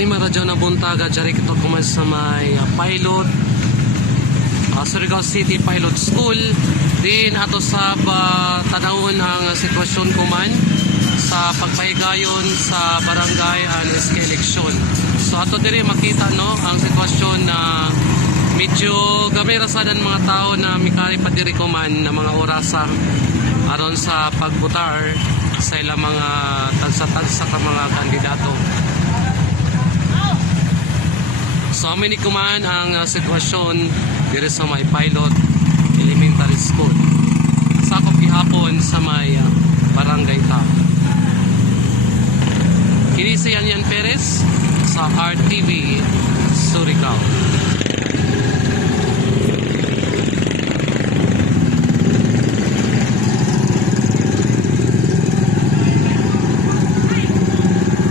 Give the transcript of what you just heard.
Iti maradyo na buntaga jari kito kuman sa may pilot Surigao City Pilot School. Din ato sa tanawon ang sitwasyon kuman sa pagpahigayon sa barangay and SK election. So ato diri makita no ang sitwasyon na medyo gamay rasadan mga tao na mikari pa diri kuman na mga orasang aron sa pagbutar sa ilang mga tagsa-tagsa ka mga kandidato. So amin kuman ang sitwasyon diri sa may Pilot Elementary School. Sakop gihapon sa may barangay ta. Kini si Yan Perez sa RTV Surigao.